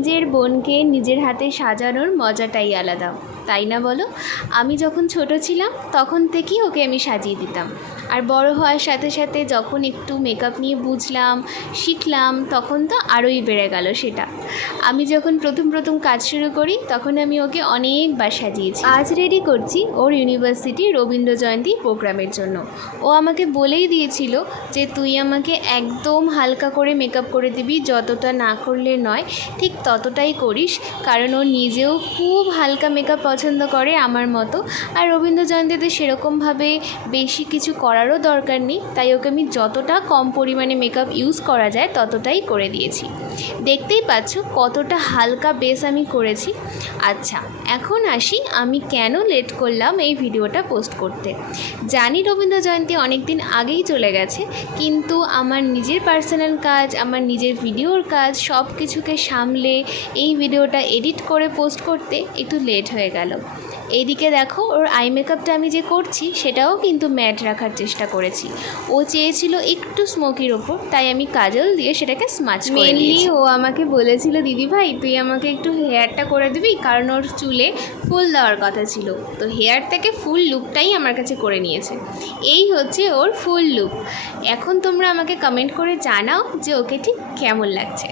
নিজের বোনকে নিজের হাতে সাজানোর মজাটাই আলাদা, তাই না বলো? আমি যখন ছোট ছিলাম তখন থেকেই ওকে আমি সাজিয়ে দিতাম। আর বড় হওয়ার সাথে সাথে যখন একটু মেকআপ নিয়ে বুঝলাম, শিখলাম, তখন তো আরোই বেড়ে গেল সেটা। আমি যখন প্রথম কাজ শুরু করি তখন আমি ওকে অনেকবার সাজিয়েছি। আজ রেডি করছি ওর ইউনিভার্সিটি রবীন্দ্র জয়ন্তী প্রোগ্রামের জন্য। ও আমাকে বলেই দিয়েছিল যে তুই আমাকে একদম হালকা করে মেকআপ করে দিবি, যতটা না করলে নয়, ঠিক ততটাই করিস, কারণ ও নিজেও খুব হালকা মেকআপ পছন্দ করে আমার মতো। আর রবীন্দ্র জয়ন্তীতে সেরকমভাবে বেশি কিছু করারও দরকার নেই, তাই ওকে আমি যতটা কম পরিমাণে মেকআপ ইউজ করা যায় ততটাই করে দিয়েছি। দেখতেই পাচ্ছ কতটা হালকা বেস আমি করেছি। আচ্ছা, এখন আসি আমি কেন লেট করলাম এই ভিডিওটা পোস্ট করতে। জানি রবীন্দ্র জয়ন্তী অনেক দিন আগেই চলে গেছে, কিন্তু আমার নিজের পার্সোনাল কাজ, আমার নিজের ভিডিওর কাজ সব কিছুকে সামলে এই ভিডিওটা এডিট করে পোস্ট করতে একটু লেট হয়ে গেল। এইদিকে দেখো, ওর আই মেকআপটা আমি যে করছি সেটাও কিন্তু ম্যাট রাখার চেষ্টা করেছি। ও চেয়েছিল একটু স্মোকির ওপর, তাই আমি কাজল দিয়ে সেটাকে স্মাচ করে দিয়েছি। ও আমাকে বলেছিল, দিদি ভাই তুই আমাকে একটু হেয়ারটা করে দিবি, কারণ ওর চুলে ফুল দেওয়ার কথা ছিল। তো হেয়ার থেকে ফুল লুকটাই আমার কাছে করে নিয়েছে। এই হচ্ছে ওর ফুল লুক। এখন তোমরা আমাকে কমেন্ট করে জানাও যে ওকে ঠিক কেমন লাগছে।